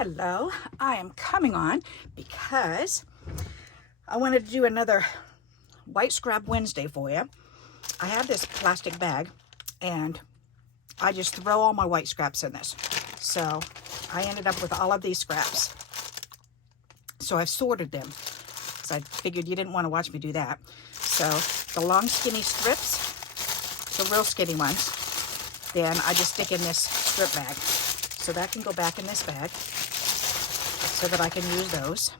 Hello, I am coming on because I wanted to do another White Scrap Wednesday for you. I have this plastic bag and I just throw all my white scraps in this. So I ended up with all of these scraps. So I've sorted them because I figured you didn't want to watch me do that. So the long skinny strips, the real skinny ones, then I just stick in this strip bag. So that can go back in this bag so that I can use those.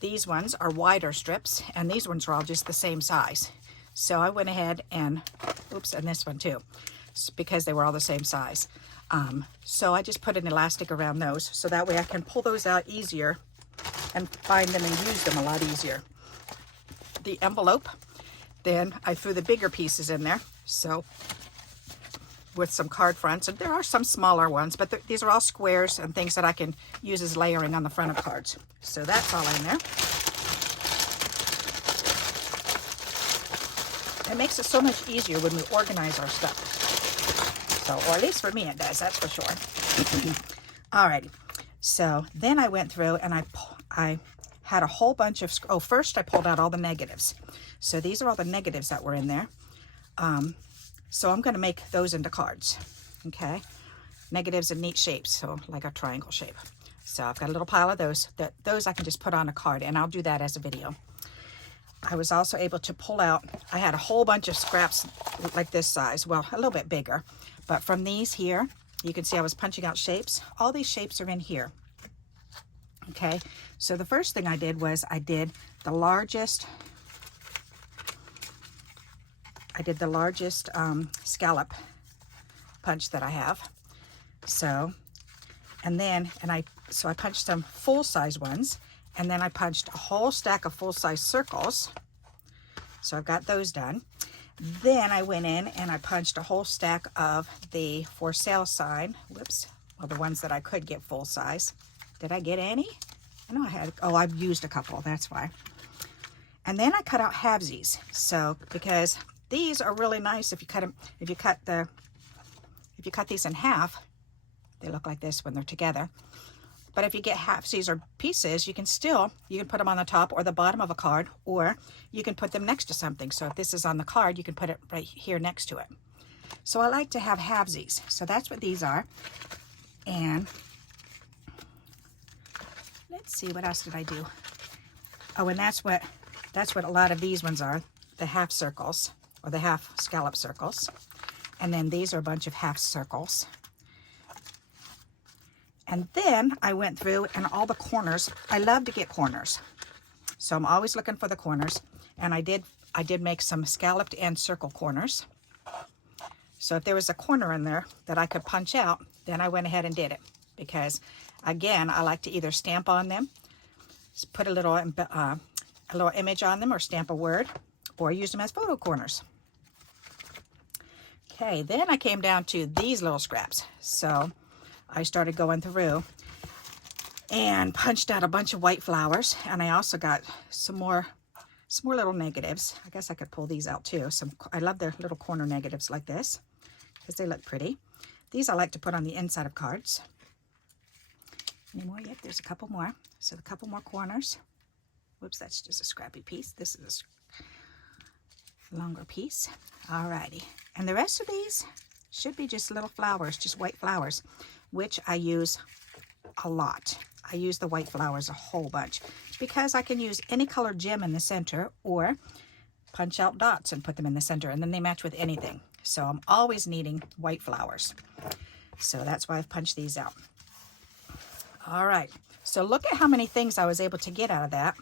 These ones are wider strips and these ones are all just the same size. So I went ahead and, oops, and this one too, because they were all the same size. So I just put an elastic around those so that way I can pull those out easier and find them and use them a lot easier. The envelope, then I threw the bigger pieces in there. So with some card fronts, and there are some smaller ones, but these are all squares and things that I can use as layering on the front of cards. So that's all in there. It makes it so much easier when we organize our stuff. So, or at least for me it does, that's for sure. Alrighty, so then I went through and I had a whole bunch of, first I pulled out all the negatives. So these are all the negatives that were in there. So I'm going to make those into cards, okay? Negatives in neat shapes, so like a triangle shape. So I've got a little pile of those. Those I can just put on a card, and I'll do that as a video. I was also able to pull out, I had a whole bunch of scraps like this size, well, a little bit bigger. But from these here, you can see I was punching out shapes. All these shapes are in here, okay? So the first thing I did was I did the largest scallop punch that I have. So, so I punched some full-size ones, and then I punched a whole stack of full-size circles. So I've got those done. Then I went in and I punched a whole stack of the for sale sign. Whoops. Well, the ones that I could get full-size. Did I get any? I know I had, I've used a couple, that's why. And then I cut out halvesies. So, because these are really nice if you cut them, if you cut these in half, they look like this when they're together. But if you get halfsies or pieces, you can put them on the top or the bottom of a card, or you can put them next to something. So if this is on the card, you can put it right here next to it. So I like to have halvesies. So that's what these are. And let's see, what else did I do? Oh, and that's what a lot of these ones are, the half circles, or the half scallop circles. And then these are a bunch of half circles. And then I went through and all the corners, I love to get corners. So I'm always looking for the corners. And I did make some scalloped and circle corners. So if there was a corner in there that I could punch out, then I went ahead and did it. Because again, I like to either stamp on them, put a little image on them, or stamp a word, or use them as photo corners. Okay, then I came down to these little scraps. So I started going through and punched out a bunch of white flowers, and I also got some more little negatives. I guess I could pull these out too. I love their little corner negatives like this because they look pretty. These I like to put on the inside of cards. Any more? Yep, there's a couple more. So a couple more corners. Whoops, that's just a scrappy piece. This is a longer piece. Alrighty. And the rest of these should be just little flowers, just white flowers, which I use a lot. I use the white flowers a whole bunch because I can use any color gem in the center or punch out dots and put them in the center, and then they match with anything. So I'm always needing white flowers. So that's why I've punched these out. All right. So look at how many things I was able to get out of that.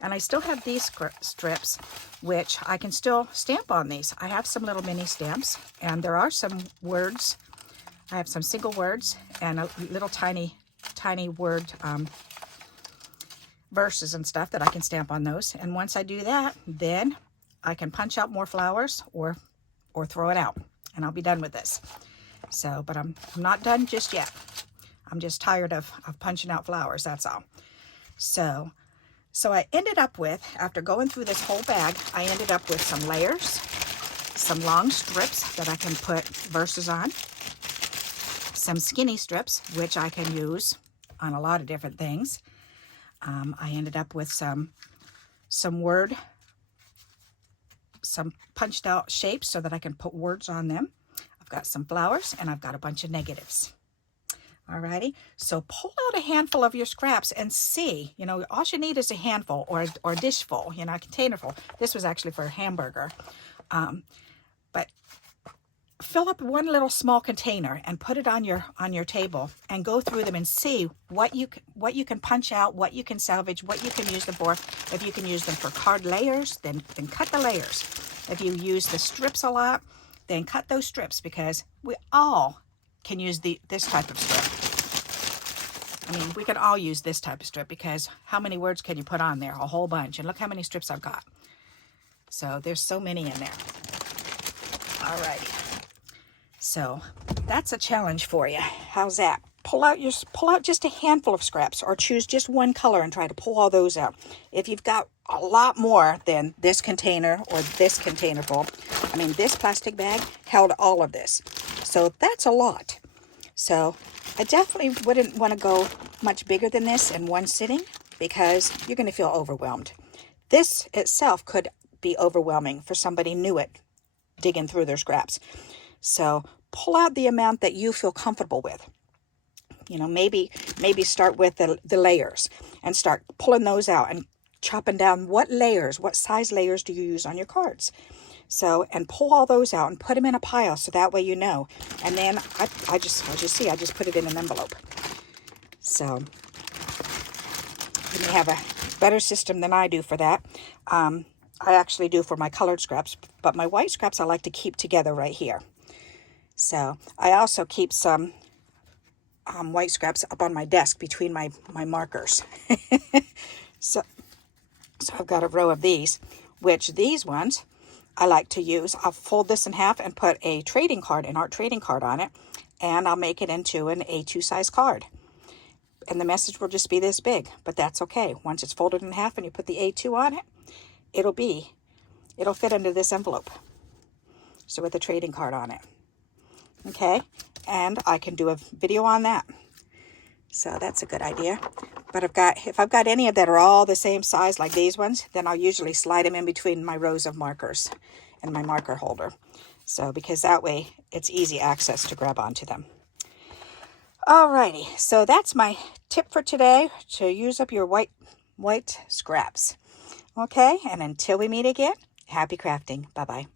And I still have these strips, which I can still stamp on these. I have some little mini stamps, and there are some words. I have some single words and a little tiny word verses and stuff that I can stamp on those. And once I do that, then I can punch out more flowers or throw it out, and I'll be done with this. So, but I'm not done just yet. I'm just tired of punching out flowers, that's all. So I ended up with, after going through this whole bag, I ended up with some layers, some long strips that I can put verses on, some skinny strips, which I can use on a lot of different things. I ended up with some punched out shapes so that I can put words on them. I've got some flowers, and I've got a bunch of negatives. Alrighty, so pull out a handful of your scraps and see, you know, all you need is a handful or a dish full, you know, a container full. This was actually for a hamburger. But fill up one little small container and put it on your table and go through them and see what you can punch out, what you can salvage, what you can use them for. If you can use them for card layers, then cut the layers. If you use the strips a lot, then cut those strips, because we all can use this type of strip. I mean, we can all use this type of strip, because how many words can you put on there? A whole bunch. And look how many strips I've got. So there's so many in there. Alrighty. So that's a challenge for you. How's that? Pull out just a handful of scraps, or choose just one color and try to pull all those out. If you've got a lot more than this container or this container full, I mean, this plastic bag held all of this. So that's a lot. So I definitely wouldn't want to go much bigger than this in one sitting, because you're going to feel overwhelmed. This itself could be overwhelming for somebody new at digging through their scraps. So pull out the amount that you feel comfortable with. You know, maybe start with the layers and start pulling those out and chopping down what size layers do you use on your cards. So, and pull all those out and put them in a pile, so that way you know. And then I just put it in an envelope. So you may have a better system than I do for that. I actually do for my colored scraps, but my white scraps I like to keep together right here. So I also keep some white scraps up on my desk between my markers. so I've got a row of these, which these ones I like to use. I'll fold this in half and put a trading card, an art trading card on it, and I'll make it into an A2 size card. And the message will just be this big, but that's okay. Once it's folded in half and you put the A2 on it, it'll fit into this envelope. So with a trading card on it. Okay, and I can do a video on that. So that's a good idea. But if I've got any that are all the same size like these ones, then I'll usually slide them in between my rows of markers and my marker holder. So because that way it's easy access to grab onto them. Alrighty, so that's my tip for today, to use up your white scraps. Okay, and until we meet again, happy crafting. Bye-bye.